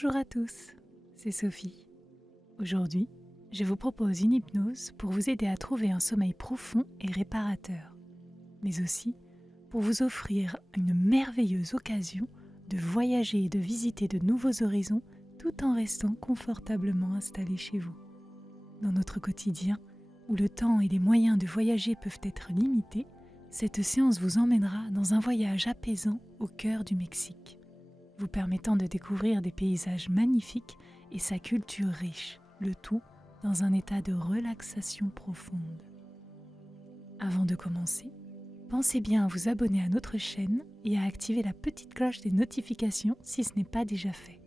Bonjour à tous, c'est Sophie. Aujourd'hui, je vous propose une hypnose pour vous aider à trouver un sommeil profond et réparateur, mais aussi pour vous offrir une merveilleuse occasion de voyager et de visiter de nouveaux horizons tout en restant confortablement installé chez vous. Dans notre quotidien, où le temps et les moyens de voyager peuvent être limités, cette séance vous emmènera dans un voyage apaisant au cœur du Mexique, vous permettant de découvrir des paysages magnifiques et sa culture riche, le tout dans un état de relaxation profonde. Avant de commencer, pensez bien à vous abonner à notre chaîne et à activer la petite cloche des notifications si ce n'est pas déjà fait.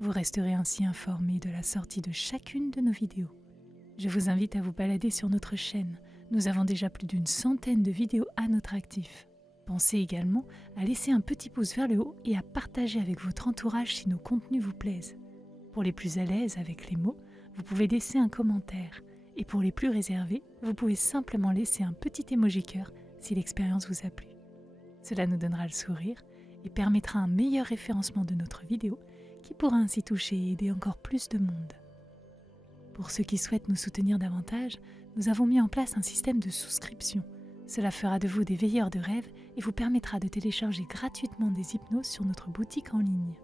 Vous resterez ainsi informé de la sortie de chacune de nos vidéos. Je vous invite à vous balader sur notre chaîne. Nous avons déjà plus d'une centaine de vidéos à notre actif. Pensez également à laisser un petit pouce vers le haut et à partager avec votre entourage si nos contenus vous plaisent. Pour les plus à l'aise avec les mots, vous pouvez laisser un commentaire. Et pour les plus réservés, vous pouvez simplement laisser un petit emoji cœur si l'expérience vous a plu. Cela nous donnera le sourire et permettra un meilleur référencement de notre vidéo qui pourra ainsi toucher et aider encore plus de monde. Pour ceux qui souhaitent nous soutenir davantage, nous avons mis en place un système de souscription. Cela fera de vous des veilleurs de rêve et vous permettra de télécharger gratuitement des hypnoses sur notre boutique en ligne.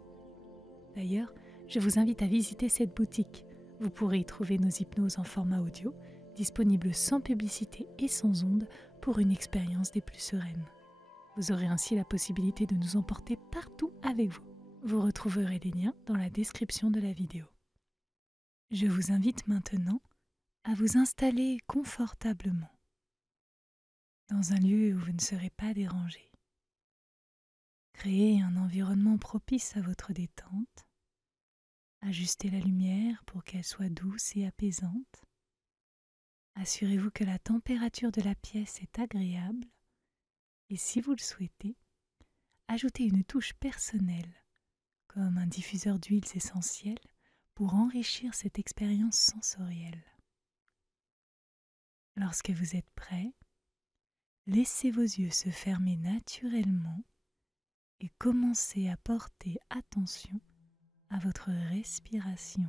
D'ailleurs, je vous invite à visiter cette boutique. Vous pourrez y trouver nos hypnoses en format audio, disponibles sans publicité et sans ondes pour une expérience des plus sereines. Vous aurez ainsi la possibilité de nous emporter partout avec vous. Vous retrouverez les liens dans la description de la vidéo. Je vous invite maintenant à vous installer confortablement dans un lieu où vous ne serez pas dérangé. Créez un environnement propice à votre détente. Ajustez la lumière pour qu'elle soit douce et apaisante. Assurez-vous que la température de la pièce est agréable et si vous le souhaitez, ajoutez une touche personnelle comme un diffuseur d'huiles essentielles pour enrichir cette expérience sensorielle. Lorsque vous êtes prêt, laissez vos yeux se fermer naturellement et commencez à porter attention à votre respiration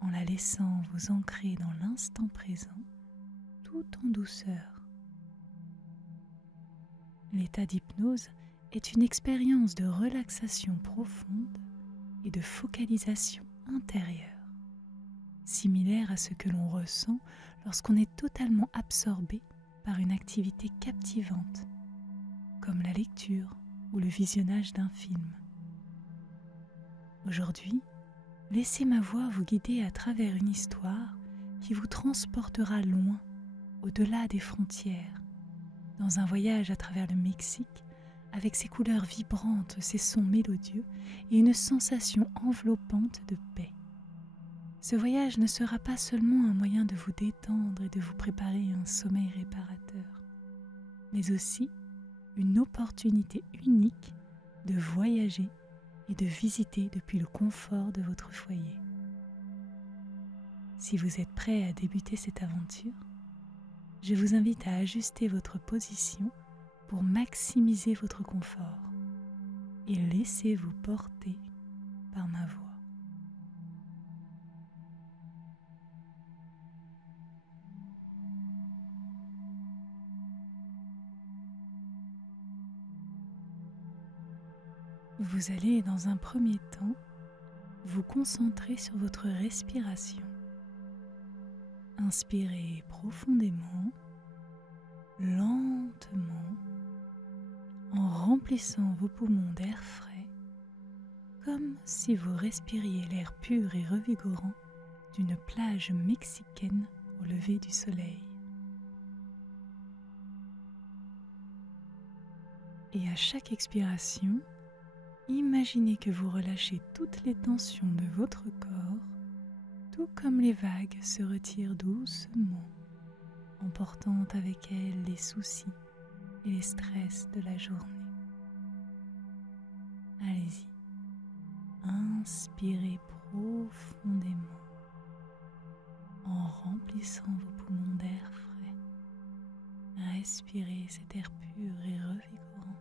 en la laissant vous ancrer dans l'instant présent tout en douceur. L'état d'hypnose est une expérience de relaxation profonde et de focalisation intérieure, similaire à ce que l'on ressent lorsqu'on est totalement absorbé par une activité captivante, comme la lecture ou le visionnage d'un film. Aujourd'hui, laissez ma voix vous guider à travers une histoire qui vous transportera loin, au-delà des frontières, dans un voyage à travers le Mexique, avec ses couleurs vibrantes, ses sons mélodieux et une sensation enveloppante de paix. Ce voyage ne sera pas seulement un moyen de vous détendre et de vous préparer à un sommeil réparateur, mais aussi une opportunité unique de voyager et de visiter depuis le confort de votre foyer. Si vous êtes prêt à débuter cette aventure, je vous invite à ajuster votre position pour maximiser votre confort et laissez-vous porter par ma voix. Vous allez dans un premier temps vous concentrer sur votre respiration. Inspirez profondément, lentement, en remplissant vos poumons d'air frais, comme si vous respiriez l'air pur et revigorant d'une plage mexicaine au lever du soleil. Et à chaque expiration, imaginez que vous relâchez toutes les tensions de votre corps, tout comme les vagues se retirent doucement, emportant avec elles les soucis et les stress de la journée. Allez-y, inspirez profondément en remplissant vos poumons d'air frais. Respirez cet air pur et revigorant.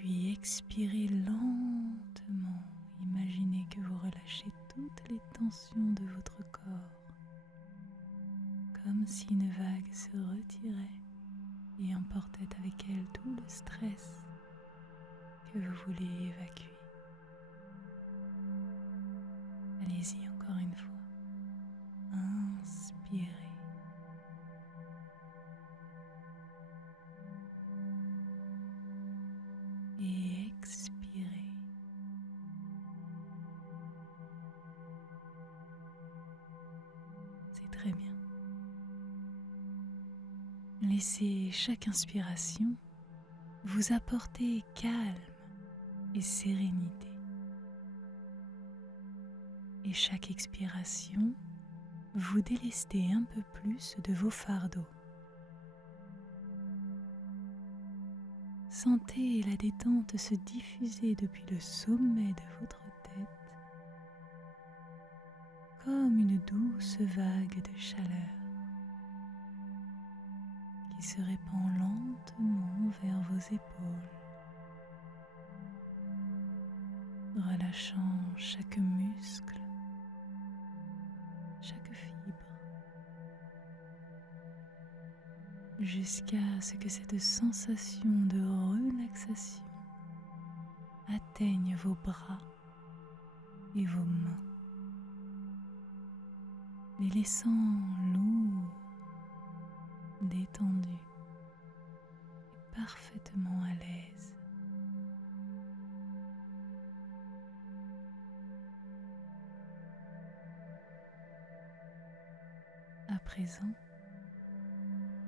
Puis expirez lentement. Imaginez que vous relâchez toutes les tensions de votre corps, comme si une vague se retirait et emportait avec elle tout le stress que vous voulez évacuer. Allez-y encore une fois. Inspirez. Et expirez. C'est très bien. Laissez chaque inspiration vous apporter calme et sérénité. Et chaque expiration, vous délestez un peu plus de vos fardeaux. Sentez la détente se diffuser depuis le sommet de votre tête comme une douce vague de chaleur qui se répand lentement vers vos épaules, relâchant chaque muscle, chaque fibre, jusqu'à ce que cette sensation de relaxation atteigne vos bras et vos mains, les laissant lourds, détendus et parfaitement à l'aise. À présent,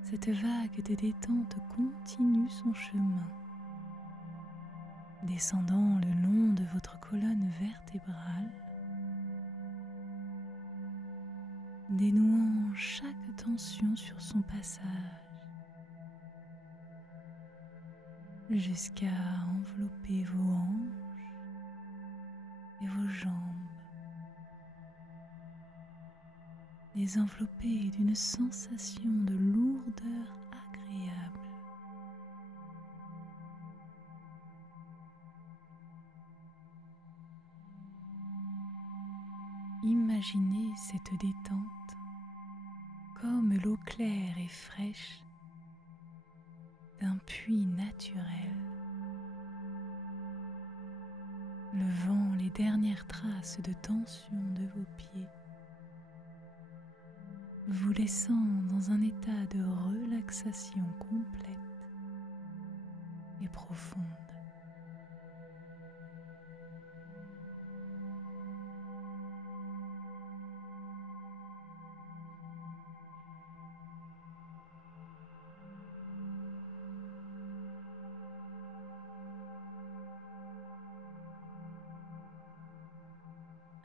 cette vague de détente continue son chemin, descendant le long de votre colonne vertébrale, dénouant chaque tension sur son passage, jusqu'à envelopper vos hanches et vos jambes, les envelopper d'une sensation de lourdeur agréable. Imaginez cette détente comme l'eau claire et fraîche d'un puits naturel, levant les dernières traces de tension de vos pieds, vous laissant dans un état de relaxation complète et profonde.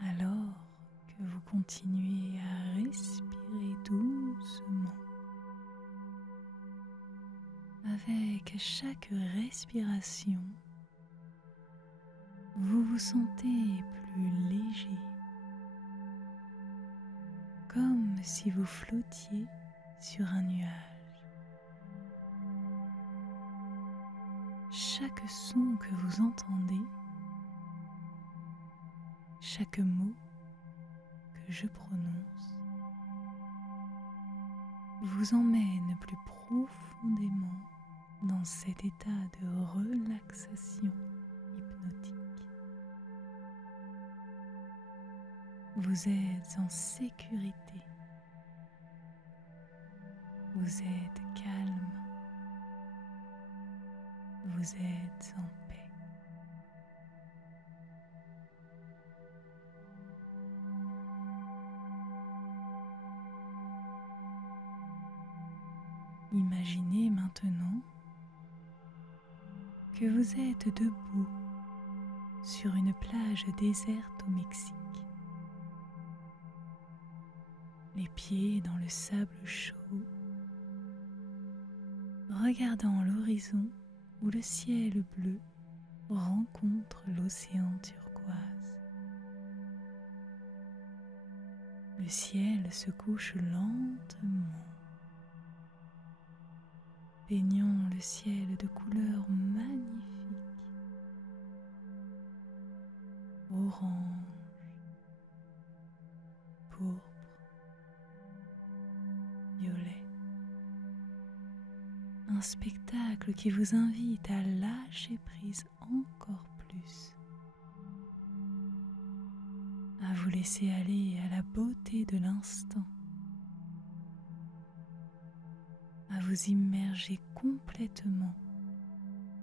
Alors que vous continuez à respirer doucement, avec chaque respiration, vous vous sentez plus léger, comme si vous flottiez sur un nuage. Chaque son que vous entendez, chaque mot que je prononce, vous emmène plus profondément dans cet état de relaxation hypnotique. Vous êtes en sécurité, vous êtes calme, vous êtes en paix. Imaginez maintenant que vous êtes debout sur une plage déserte au Mexique, les pieds dans le sable chaud, regardant l'horizon où le ciel bleu rencontre l'océan turquoise. Le ciel se couche lentement, peignant le ciel de couleurs magnifiques orange, pourpre, violet. Un spectacle qui vous invite à lâcher prise encore plus, à vous laisser aller à la beauté de l'instant, à vous immerger complètement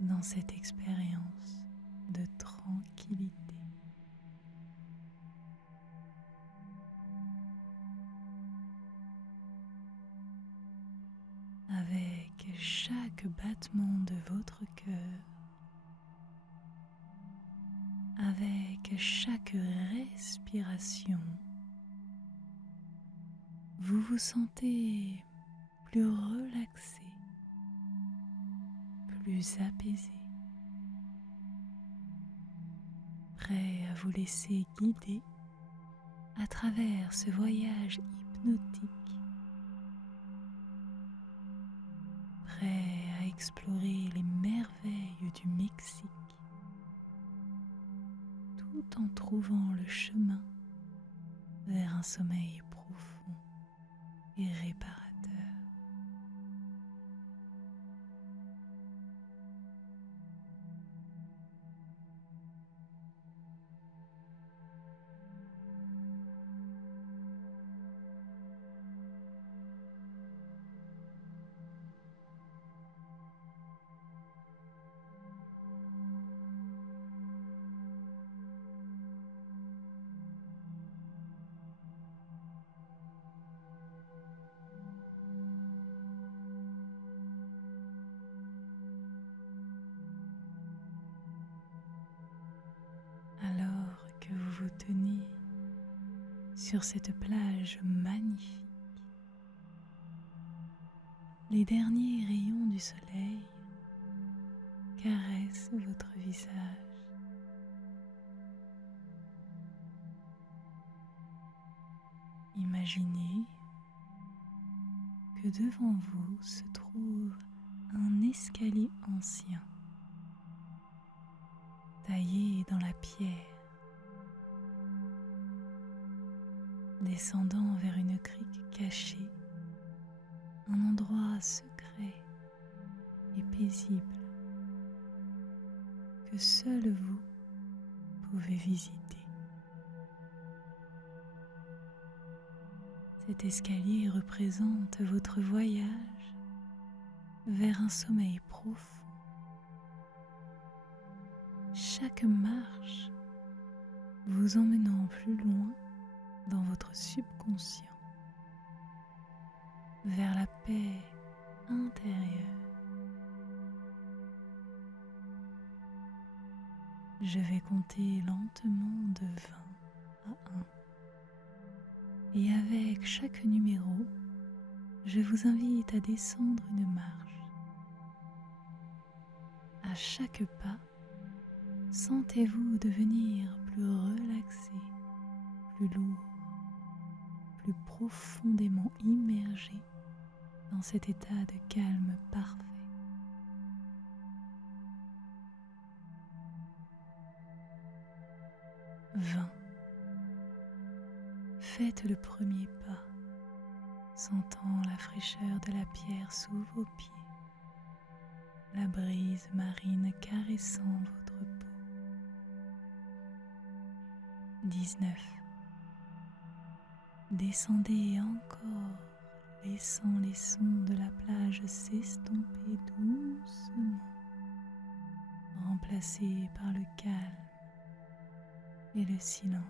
dans cette expérience de tranquillité. Avec chaque battement de votre cœur, avec chaque respiration, vous vous sentez plus relaxé, plus apaisé, prêt à vous laisser guider à travers ce voyage hypnotique, prêt à explorer les merveilles du Mexique, tout en trouvant le chemin vers un sommeil profond et réparateur. Alors que vous vous tenez sur cette plage magnifique, les derniers rayons du soleil caressent votre visage. Imaginez que devant vous se trouve un escalier ancien, taillé dans la pierre, descendant vers une crique cachée, un endroit secret et paisible que seul vous pouvez visiter. Cet escalier représente votre voyage vers un sommeil profond. Chaque marche vous emmenant plus loin dans votre subconscient, vers la paix intérieure. Je vais compter lentement de 20 à 1. Et avec chaque numéro, je vous invite à descendre une marche. À chaque pas, sentez-vous devenir plus relaxé, plus lourd, plus profondément immergé dans cet état de calme parfait. 20. Faites le premier pas, sentant la fraîcheur de la pierre sous vos pieds, la brise marine caressant votre peau. 19. Descendez encore, laissant les sons de la plage s'estomper doucement, remplacés par le calme et le silence.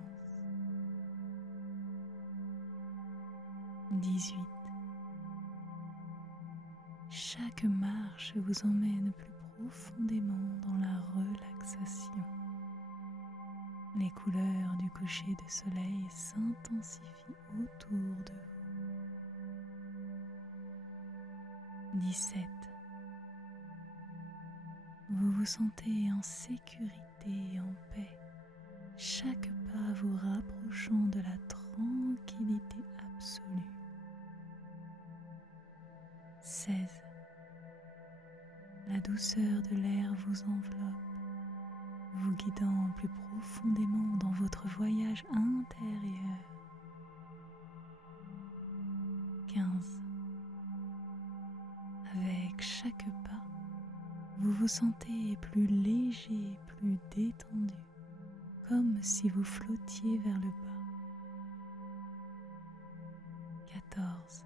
18. Chaque marche vous emmène plus profondément dans la relaxation. Les couleurs du coucher de soleil s'intensifient autour de vous. 17. Vous vous sentez en sécurité et en paix, chaque pas vous rapprochant de la tranquillité absolue. 16. La douceur de l'air vous enveloppe, vous guidant plus profondément dans votre voyage intérieur. 15. Avec chaque pas, vous vous sentez plus léger, plus détendu, comme si vous flottiez vers le bas. 14.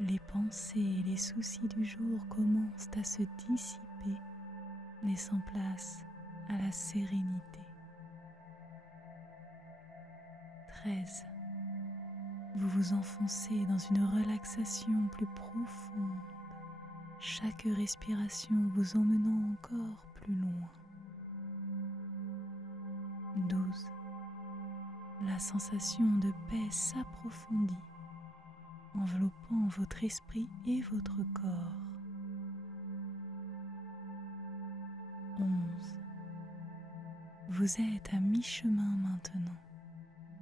Les pensées et les soucis du jour commencent à se dissiper, laissant place à la sérénité. 13. Vous vous enfoncez dans une relaxation plus profonde, chaque respiration vous emmenant encore plus loin. 12. La sensation de paix s'approfondit, enveloppant votre esprit et votre corps. 11. Vous êtes à mi-chemin maintenant,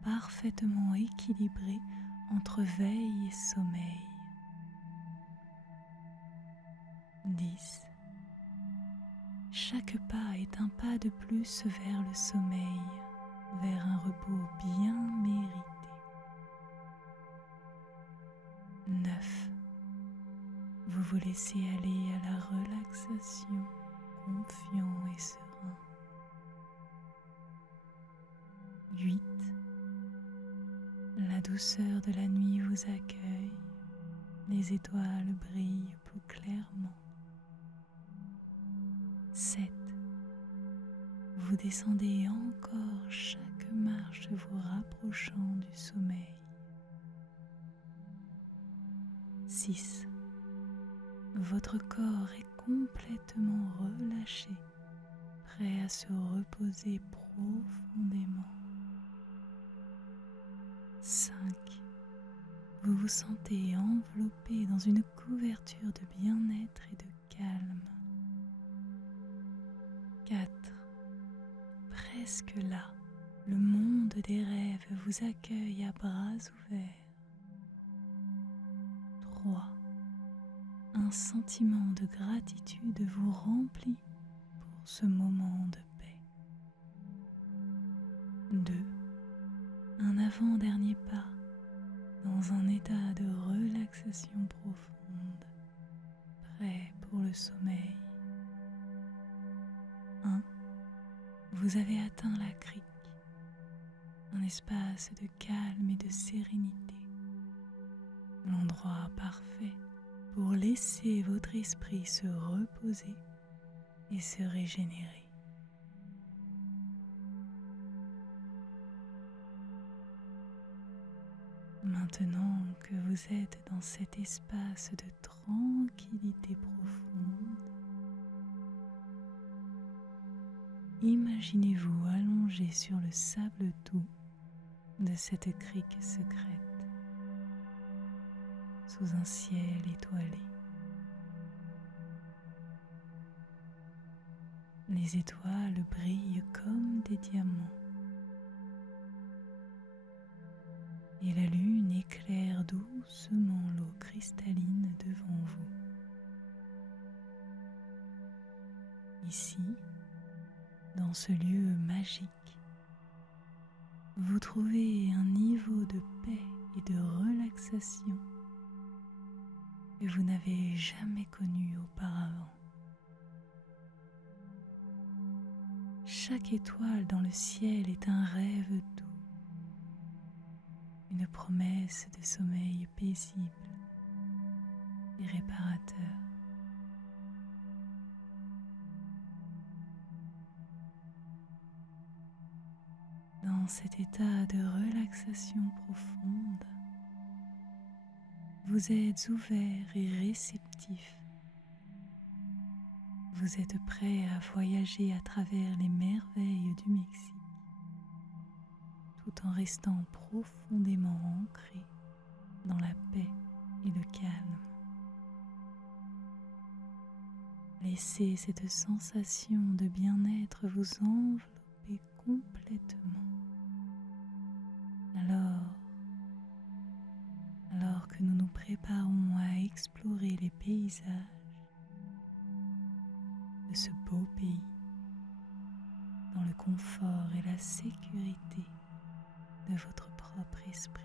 parfaitement équilibré entre veille et sommeil. 10. Chaque pas est un pas de plus vers le sommeil, vers un repos bien mérité. 9. Vous vous laissez aller à la relaxation, confiant et serein. 8. La douceur de la nuit vous accueille, les étoiles brillent plus clairement. 7. Vous descendez encore chaque marche vous rapprochant du sommeil. 6. Votre corps est complètement relâché, prêt à se reposer profondément. 5. Vous vous sentez enveloppé dans une couverture de bien-être et de calme. 4. Presque là, le monde des rêves vous accueille à bras ouverts. 3. Un sentiment de gratitude vous remplit pour ce moment de paix. 2. Un avant-dernier pas dans un état de relaxation profonde, prêt pour le sommeil. 1. Vous avez atteint la crique, un espace de calme et de sérénité, l'endroit parfait pour laisser votre esprit se reposer et se régénérer. Maintenant que vous êtes dans cet espace de tranquillité profonde, imaginez-vous allongé sur le sable doux de cette crique secrète, sous un ciel étoilé. Les étoiles brillent comme des diamants et la lune éclaire doucement l'eau cristalline devant vous. Ici, dans ce lieu magique, vous trouvez un niveau de paix et de relaxation que vous n'avez jamais connu auparavant. Chaque étoile dans le ciel est un rêve doux, une promesse de sommeil paisible et réparateur. Dans cet état de relaxation profonde, vous êtes ouvert et réceptif. Vous êtes prêt à voyager à travers les merveilles du Mexique, tout en restant profondément ancré dans la paix et le calme. Laissez cette sensation de bien-être vous envelopper complètement. Alors que nous nous préparons à explorer les paysages de ce beau pays, confort et la sécurité de votre propre esprit.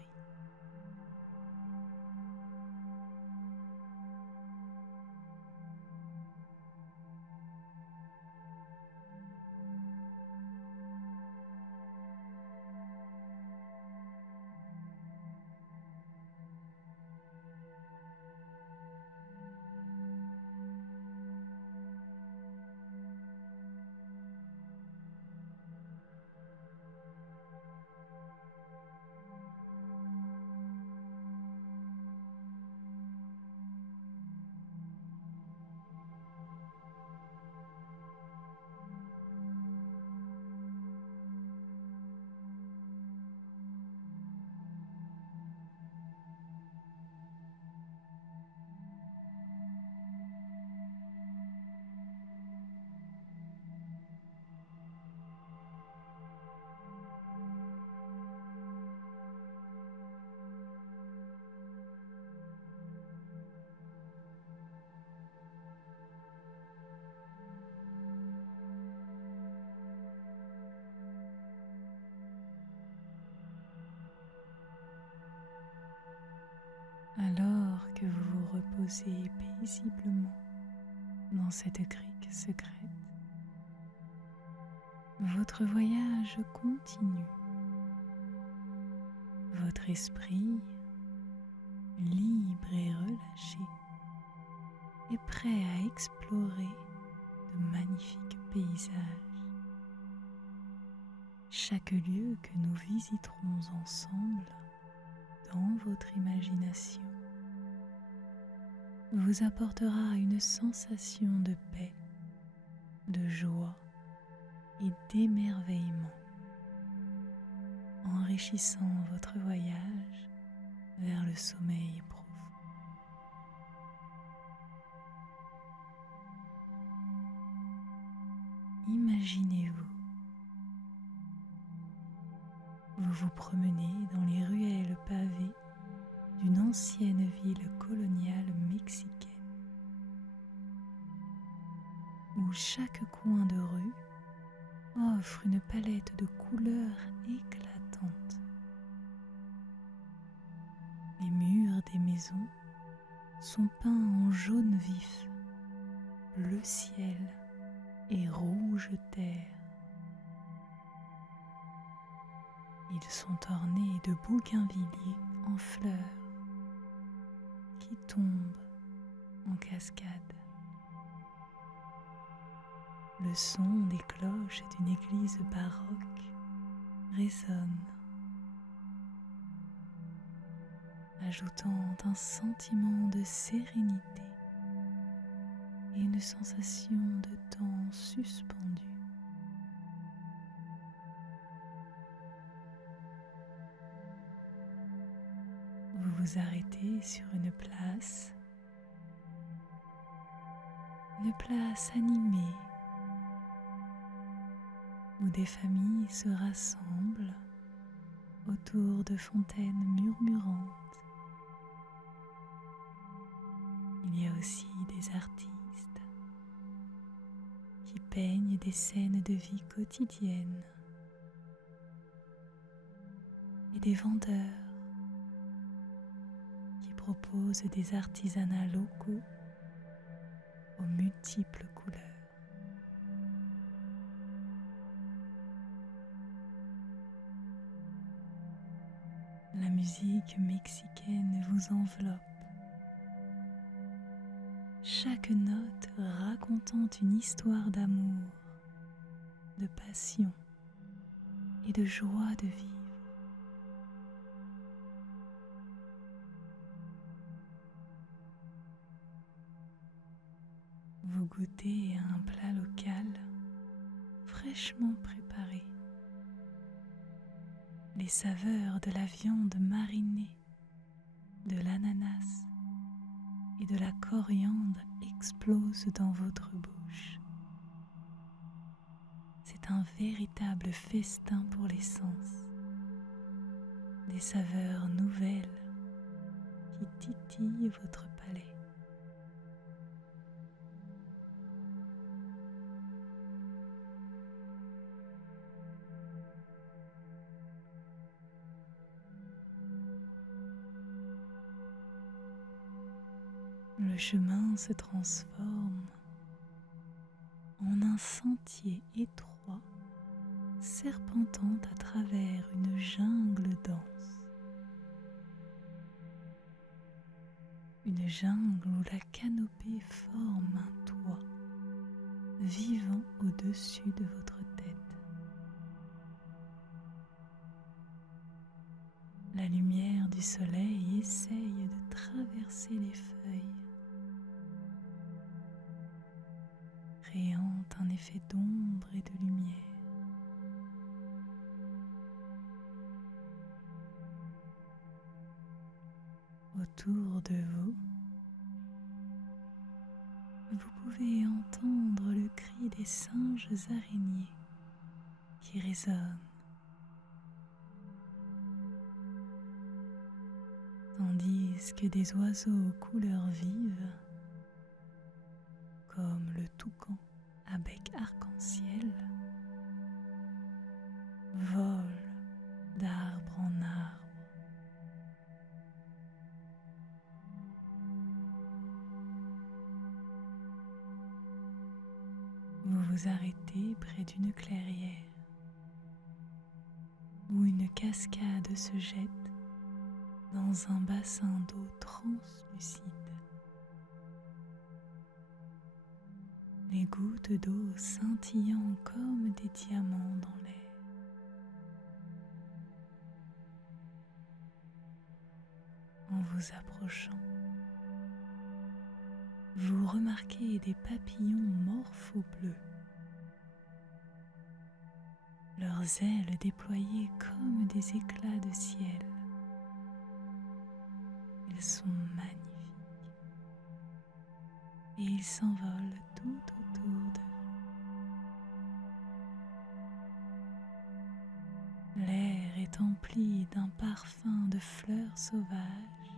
Alors que vous vous reposez paisiblement dans cette crique secrète, votre voyage continue. Votre esprit, libre et relâché, est prêt à explorer de magnifiques paysages. Chaque lieu que nous visiterons ensemble dans votre imagination vous apportera une sensation de paix, de joie et d'émerveillement, enrichissant votre voyage vers le sommeil profond. Imaginez-vous, vous vous promenez dans les ruelles pavées d'une ancienne ville coloniale mexicaine, où chaque coin de rue offre une palette de couleurs éclatantes. Les murs des maisons sont peints en jaune vif, bleu ciel et rouge terre. Ils sont ornés de bougainvilliers en fleurs qui tombent en cascade. Le son des cloches d'une église baroque résonne, ajoutant un sentiment de sérénité et une sensation de temps suspendu. Vous vous arrêtez sur une place animée où des familles se rassemblent autour de fontaines murmurantes. Il y a aussi des artistes qui peignent des scènes de vie quotidienne et des vendeurs qui proposent des artisanats locaux aux multiples couleurs. La musique mexicaine vous enveloppe, chaque note racontant une histoire d'amour, de passion et de joie de vivre. Vous goûtez à un plat local fraîchement préparé. Les saveurs de la viande marinée, de l'ananas et de la coriandre explosent dans votre bouche. C'est un véritable festin pour les sens. Des saveurs nouvelles qui titillent votre palais. le chemin se transforme en un sentier étroit serpentant à travers une jungle dense. Une jungle où la canopée forme un toit vivant au-dessus de votre tête. La lumière du soleil essaye de traverser les feuilles, créant un effet d'ombre et de lumière. Autour de vous, vous pouvez entendre le cri des singes araignées qui résonne, tandis que des oiseaux aux couleurs vives, comme le toucan à bec arc-en-ciel, volent d'arbre en arbre. Vous vous arrêtez près d'une clairière où une cascade se jette dans un bassin d'eau translucide. Les gouttes d'eau scintillant comme des diamants dans l'air. En vous approchant, vous remarquez des papillons morpho-bleus, leurs ailes déployées comme des éclats de ciel. Ils sont magnifiques et ils s'envolent tout autour de vous. L'air est empli d'un parfum de fleurs sauvages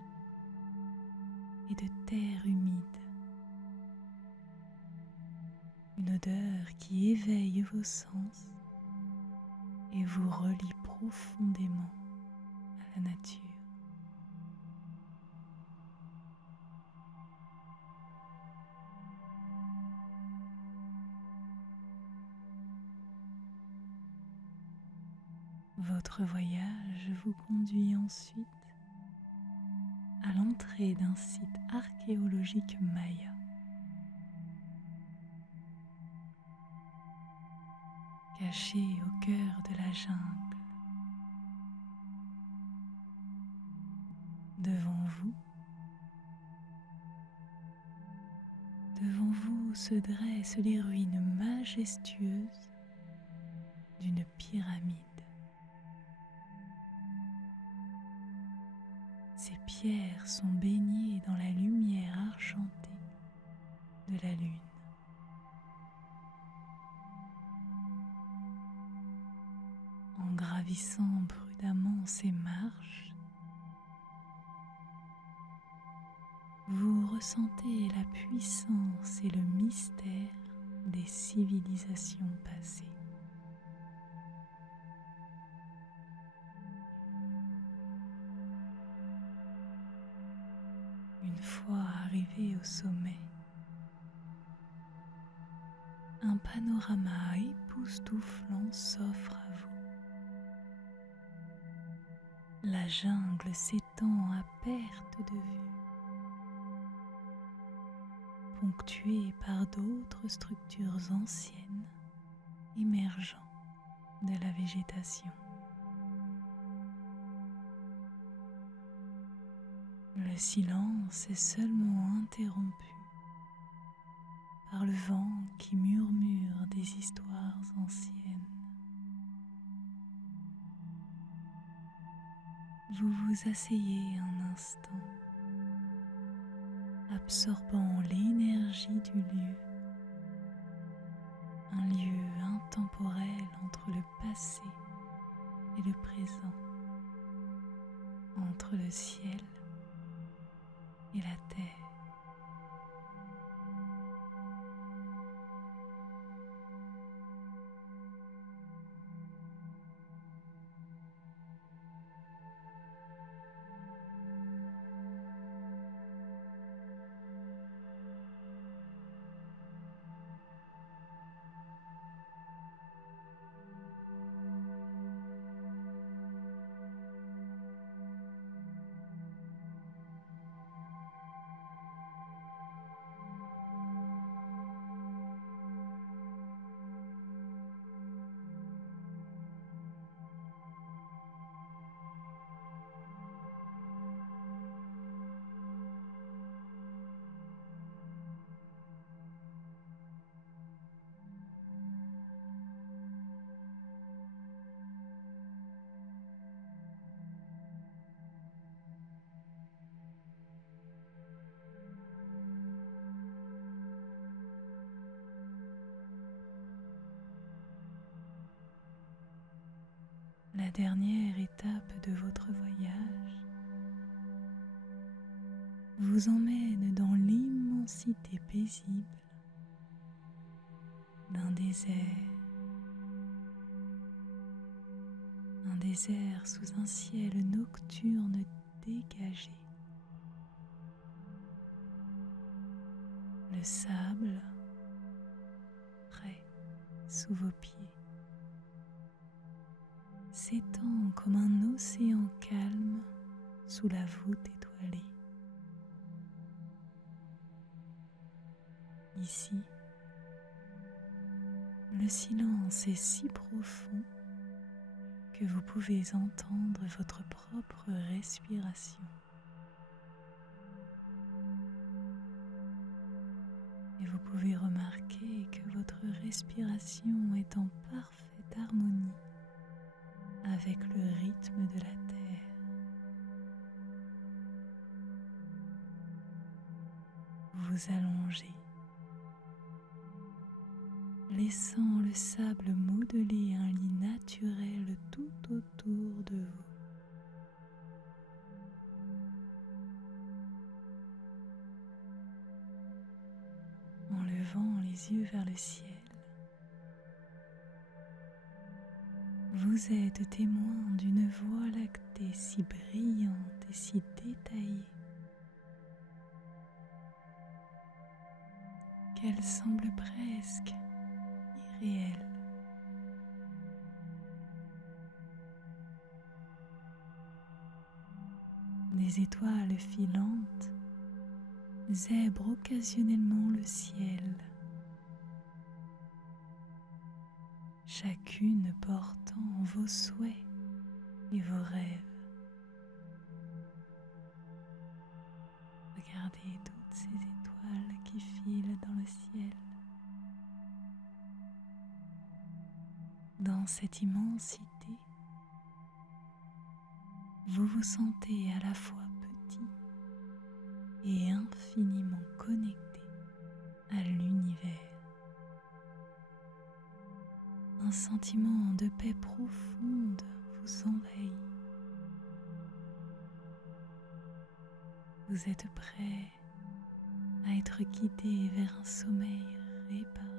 et de terre humide. Une odeur qui éveille vos sens et vous relie profondément à la nature. Votre voyage vous conduit ensuite à l'entrée d'un site archéologique maya. Caché au cœur de la jungle. Devant vous se dressent les ruines majestueuses d'une pyramide. Ces pierres sont baignées dans la lumière argentée de la lune. En gravissant prudemment ces marches, vous ressentez la puissance et le mystère des civilisations passées. Une fois arrivé au sommet, un panorama époustouflant s'offre à vous. La jungle s'étend à perte de vue, ponctuée par d'autres structures anciennes émergeant de la végétation. Le silence est seulement interrompu par le vent qui murmure des histoires anciennes. Vous vous asseyez un instant, absorbant l'énergie du lieu, un lieu intemporel entre le passé et le présent, entre le ciel et la terre. la dernière étape de votre voyage vous emmène dans l'immensité paisible d'un désert. Un désert sous un ciel nocturne dégagé. Le sable prêt sous vos pieds s'étend comme un océan calme sous la voûte étoilée. Ici, le silence est si profond que vous pouvez entendre votre propre respiration. Et vous pouvez remarquer que votre respiration est en parfaite harmonie avec le rythme de la Terre. Vous vous allongez, laissant le sable modeler un lit naturel tout autour de vous. En levant les yeux vers le ciel, vous êtes témoin d'une voie lactée si brillante et si détaillée qu'elle semble presque irréelle. Des étoiles filantes zèbrent occasionnellement le ciel, chacune portant vos souhaits et vos rêves. Regardez toutes ces étoiles qui filent dans le ciel. Dans cette immensité, vous vous sentez à la fois petit et infiniment connecté à l'univers. Un sentiment de paix profonde vous envahit. Vous êtes prêt à être guidé vers un sommeil réparateur.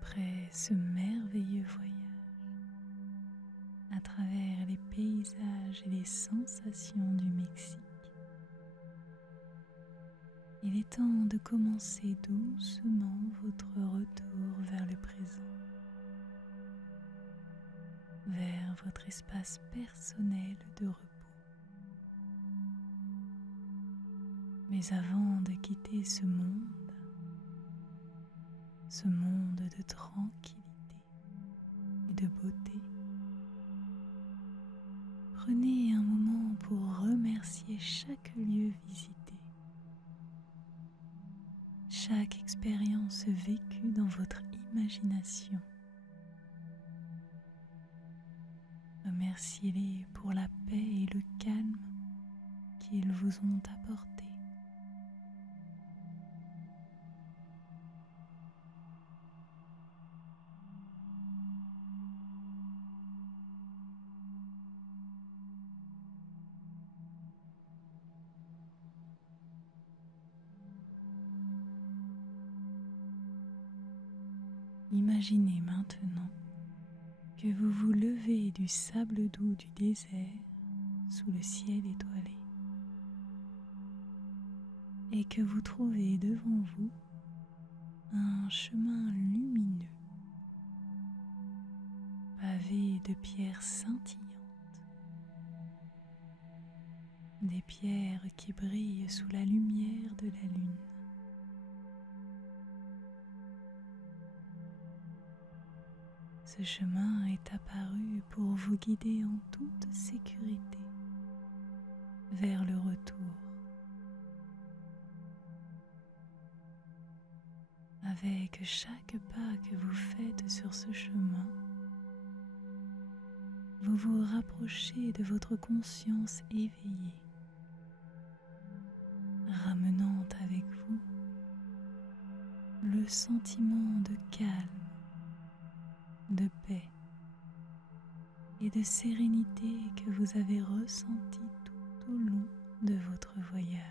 Après ce merveilleux voyage à travers les paysages et les sensations du Mexique, il est temps de commencer doucement votre retour vers le présent, vers votre espace personnel de repos. Mais avant de quitter ce monde, ce monde de tranquillité et de beauté. Prenez un moment pour remercier chaque lieu visité, chaque expérience vécue dans votre imagination. Remerciez-les pour la paix et le calme qu'ils vous ont apportés. Imaginez maintenant que vous vous levez du sable doux du désert sous le ciel étoilé et que vous trouvez devant vous un chemin lumineux pavé de pierres scintillantes, des pierres qui brillent sous la lumière de la lune. Ce chemin est apparu pour vous guider en toute sécurité vers le retour. Avec chaque pas que vous faites sur ce chemin, vous vous rapprochez de votre conscience éveillée, ramenant avec vous le sentiment de calme, de paix et de sérénité que vous avez ressenti tout au long de votre voyage.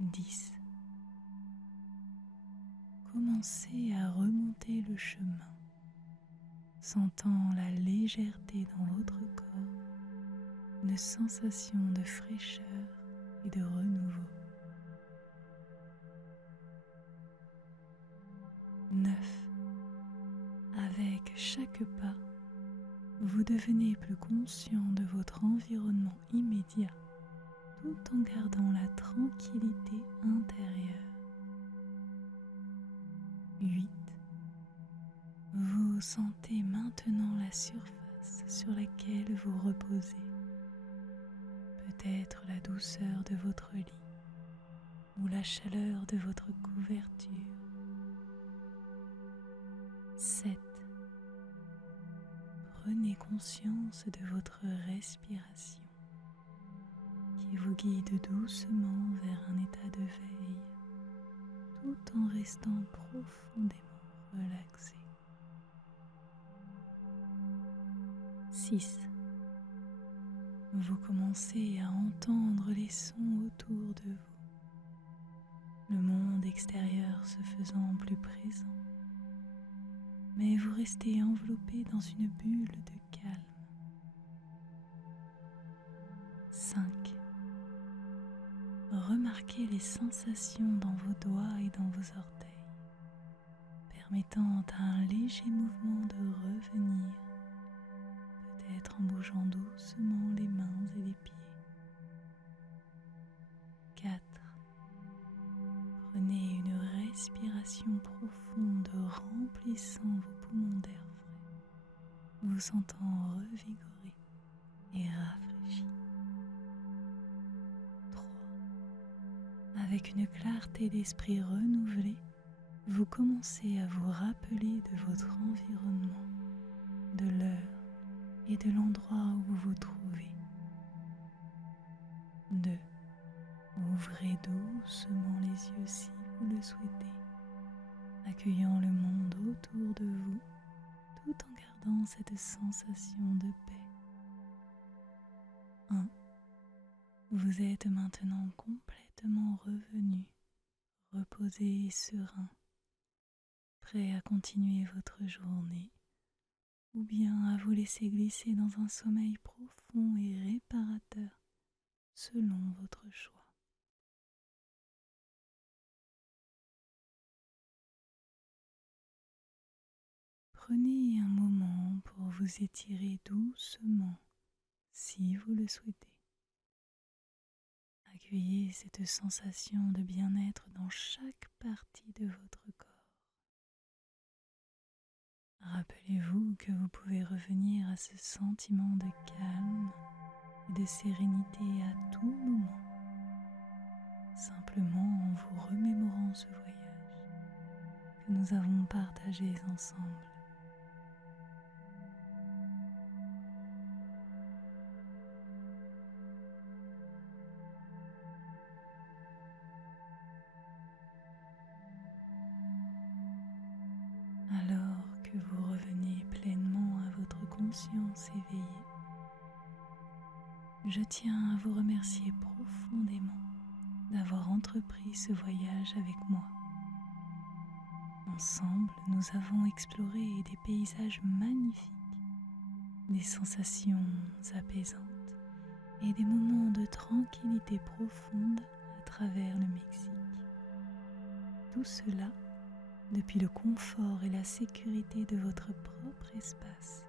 10. Commencez à remonter le chemin, sentant la légèreté dans votre corps, une sensation de fraîcheur et de renouveau. 9. Avec chaque pas, vous devenez plus conscient de votre environnement immédiat tout en gardant la tranquillité intérieure. 8. Vous sentez maintenant la surface sur laquelle vous reposez, peut-être la douceur de votre lit ou la chaleur de votre couverture. 7. Prenez conscience de votre respiration qui vous guide doucement vers un état de veille tout en restant profondément relaxé. 6. Vous commencez à entendre les sons autour de vous, le monde extérieur se faisant plus présent, mais vous restez enveloppé dans une bulle de calme. 5. Remarquez les sensations dans vos doigts et dans vos orteils, permettant à un léger mouvement de revenir, peut-être en bougeant doucement les mains et les pieds. 4. Prenez une respiration profonde remplissant vos poumons d'air frais, vous sentant revigoré et rafraîchi. 3. Avec une clarté d'esprit renouvelée, vous commencez à vous rappeler de votre environnement, de l'heure et de l'endroit où vous vous trouvez. 2. Ouvrez doucement les yeux si vous le souhaitez, accueillant le monde autour de vous tout en gardant cette sensation de paix. 1. Vous êtes maintenant complètement revenu, reposé et serein, prêt à continuer votre journée ou bien à vous laisser glisser dans un sommeil profond et réparateur selon votre choix. Prenez un moment pour vous étirer doucement si vous le souhaitez, Accueillez cette sensation de bien-être dans chaque partie de votre corps. Rappelez-vous que vous pouvez revenir à ce sentiment de calme et de sérénité à tout moment, simplement en vous remémorant ce voyage que nous avons partagé ensemble. Alors que vous revenez pleinement à votre conscience éveillée, je tiens à vous remercier profondément d'avoir entrepris ce voyage avec moi. Ensemble, nous avons exploré des paysages magnifiques, des sensations apaisantes et des moments de tranquillité profonde à travers le Mexique. Tout cela depuis le confort et la sécurité de votre propre espace.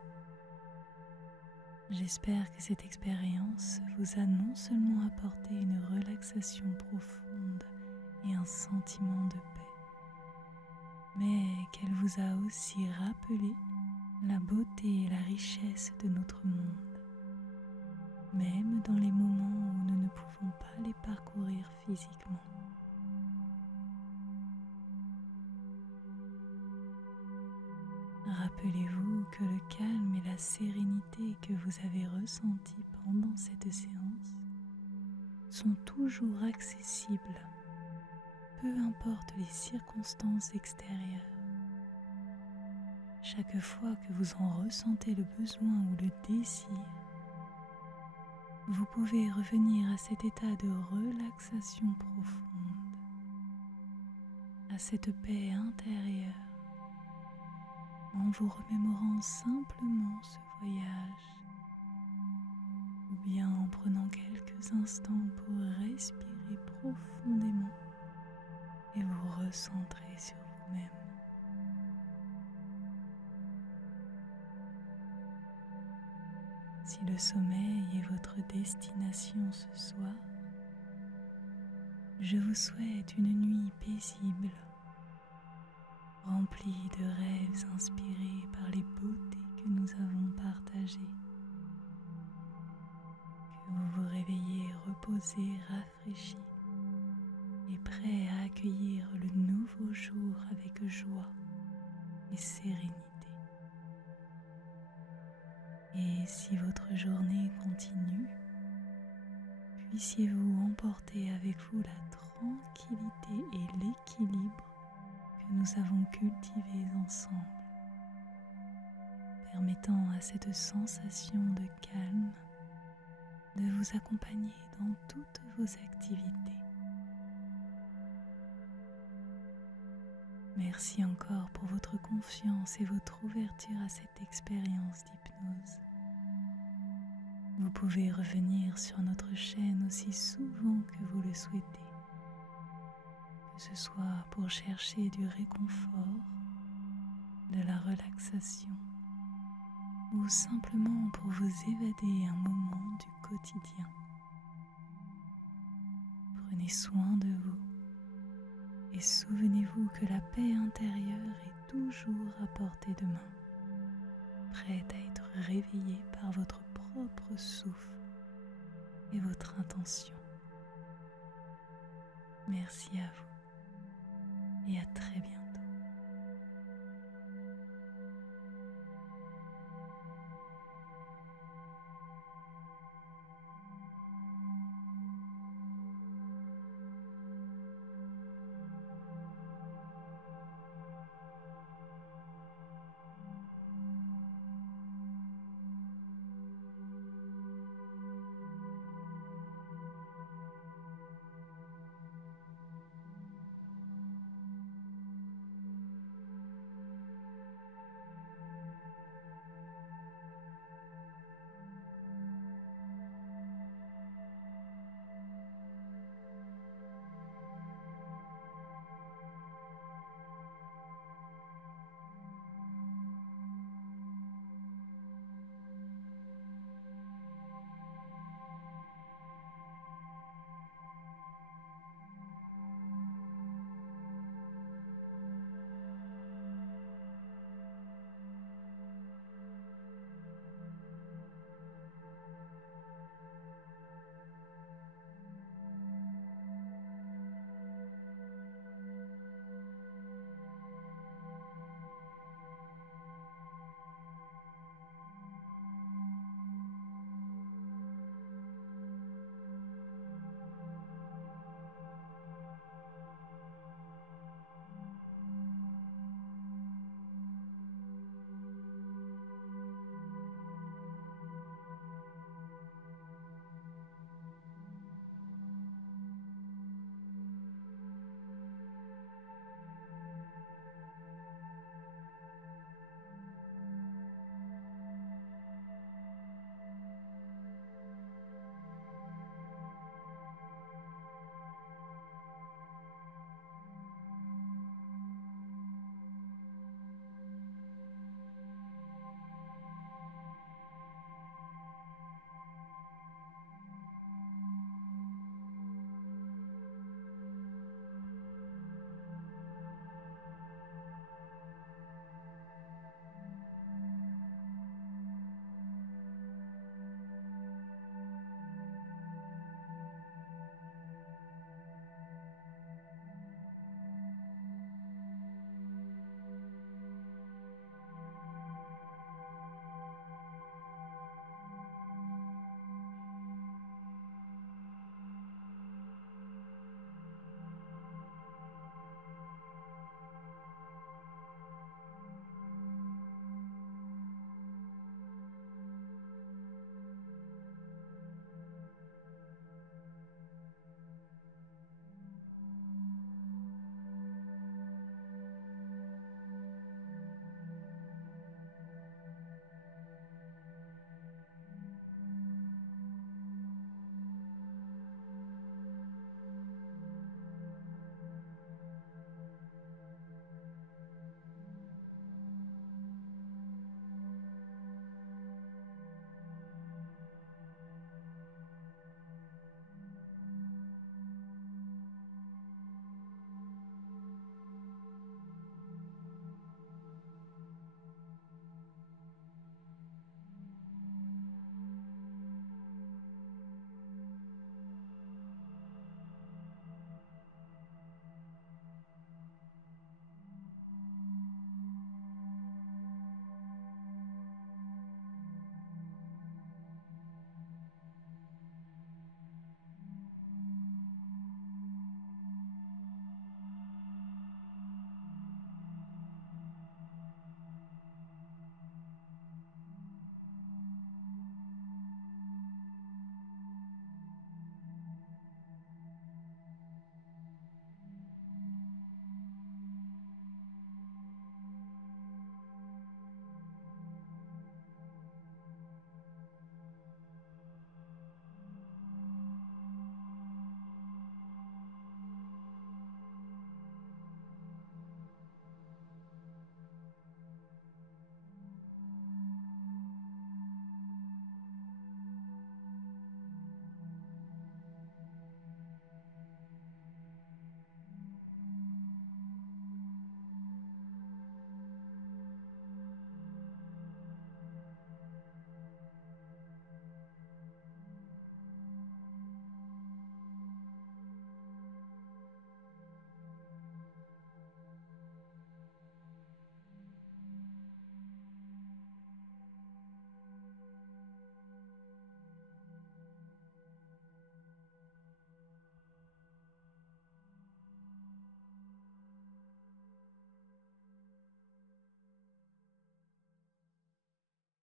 J'espère que cette expérience vous a non seulement apporté une relaxation profonde et un sentiment de paix, mais qu'elle vous a aussi rappelé la beauté et la richesse de notre monde, même dans les moments où nous ne pouvons pas les parcourir physiquement. Rappelez-vous que le calme et la sérénité que vous avez ressentis pendant cette séance sont toujours accessibles, peu importe les circonstances extérieures. Chaque fois que vous en ressentez le besoin ou le désir, vous pouvez revenir à cet état de relaxation profonde, à cette paix intérieure, en vous remémorant simplement ce voyage, ou bien en prenant quelques instants pour respirer profondément et vous recentrer sur vous-même. Si le sommeil est votre destination ce soir, je vous souhaite une nuit paisible, remplie de rêves inspirés par les beautés que nous avons partagées. Que vous vous réveillez reposé, rafraîchi et prêt à accueillir le nouveau jour avec joie et sérénité. Et si votre journée continue, puissiez-vous emporter avec vous la tranquillité et l'équilibre que nous avons cultivés ensemble, permettant à cette sensation de calme de vous accompagner dans toutes vos activités. Merci encore pour votre confiance et votre ouverture à cette expérience d'hypnose. Vous pouvez revenir sur notre chaîne aussi souvent que vous le souhaitez, que ce soit pour chercher du réconfort, de la relaxation ou simplement pour vous évader un moment du quotidien. Prenez soin de vous et souvenez-vous que la paix intérieure est toujours à portée de main, prête à être réveillée par votre propre souffle et votre intention. Merci à vous et à très bientôt.